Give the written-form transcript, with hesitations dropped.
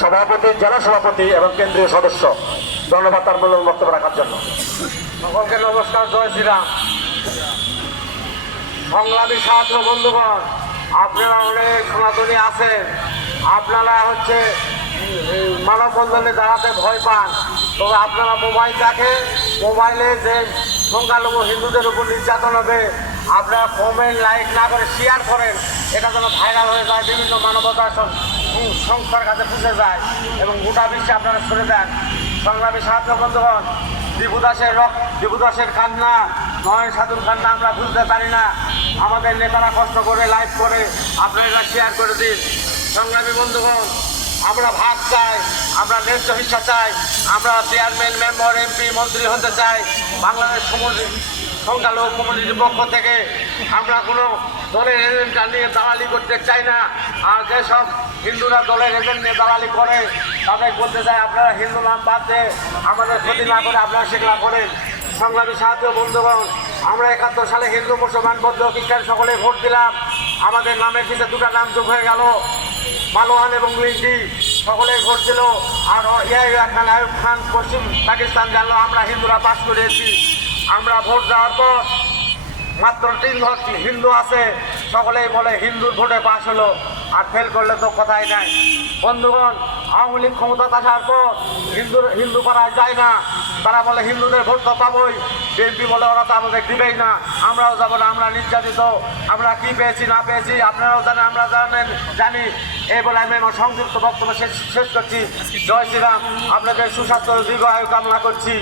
সভাপতি, জেলা সভাপতি এবং কেন্দ্রীয় সদস্য। ধন্যবাদ তার মূল্যবান বক্তব্য রাখার জন্য। সকলকে নমস্কার, জয় শ্রীরাম। সংগ্রামী ছাত্র বন্ধুগণ, আপনারা অনেক সনাতনী আছেন, আপনারা মানববন্ধনে দাঁড়াতে ভয় পান, তবে আপনারা মোবাইল দেখেন, মোবাইলে যে সংখ্যালঘু হিন্দুদের উপর নির্যাতন হবে, আপনারা কমেন্ট লাইক না করে শেয়ার করেন, এটা যেন ভাইরাল হয়ে যায়, বিভিন্ন মানবতার সংস্থার কাছে পৌঁছে যায় এবং গোটা বিশ্বে আপনারা ছড়ে দেন। সংগ্রামী ছাত্র বন্ধুগণ, দীপুদাসের কান্না, নয়ন সাধুর কান্না আমরা ভুলতে পারি না। আমাদের নেতারা কষ্ট করে লাইভ করে আপনারা শেয়ার করে দিন। সংগ্রামী বন্ধুগণ, আমরা ভাগ চাই, আমরা ন্যায্য হিস্সা চাই, আমরা চেয়ারম্যান, মেম্বার, এমপি, মন্ত্রী হতে চাই। বাংলাদেশ সংখ্যালঘু কমিউনিটির পক্ষ থেকে আমরা কোনো দলের এজেন্ডা নিয়ে দালালি করতে চাই না। আর যেসব হিন্দুরা দলের এজেন্ট নিয়ে দালালি করে তাদের বলতে চাই, আপনারা হিন্দু নাম বাদ দিয়ে আমাদের ক্ষতি না করে আপনারা সেগুলা করেন। সংগ্রামী সাহায্য বন্ধুগণ, আমরা 71 সালে হিন্দু মুসলমান বৌদ্ধ খ্রিস্টান সকলে ভোট দিলাম। আমাদের নামের পিছনে দুটা নাম যোগ হয়ে গেল, মালোয়ান এবং লিঙ্গি, সকলে ভোট দিল। আর ইয়াহিয়া খান, আয়ুব খান পশ্চিম পাকিস্তান জানলো, আমরা হিন্দুরা পাশ করেছি। আমরা ভোট দেওয়ার পর মাত্র 3 ভাগ হিন্দু আছে, সকলেই বলে হিন্দুর ভোটে পাশ হলো, আর ফেল করলে তো কথাই নাই। বন্ধুগণ, আওয়ামী লীগ ক্ষমতা আসার পর হিন্দু পাড়ায় যায় না, তারা বলে হিন্দুদের ভোট তো পাবোই। বিএনপি বলে ওরা তো আমাদের দিবেই না, আমরাও যাবো না, আমরা নির্যাতিত, আমরা কি পেয়েছি না পেয়েছি আপনারাও জানেন, আমরা জানি। এই বলে আমি আমার সংযুক্ত বক্তব্য শেষ করছি। জয় শ্রীরাম। আপনাদের সুস্বাস্থ্য দীর্ঘ আয়ু কামনা করছি।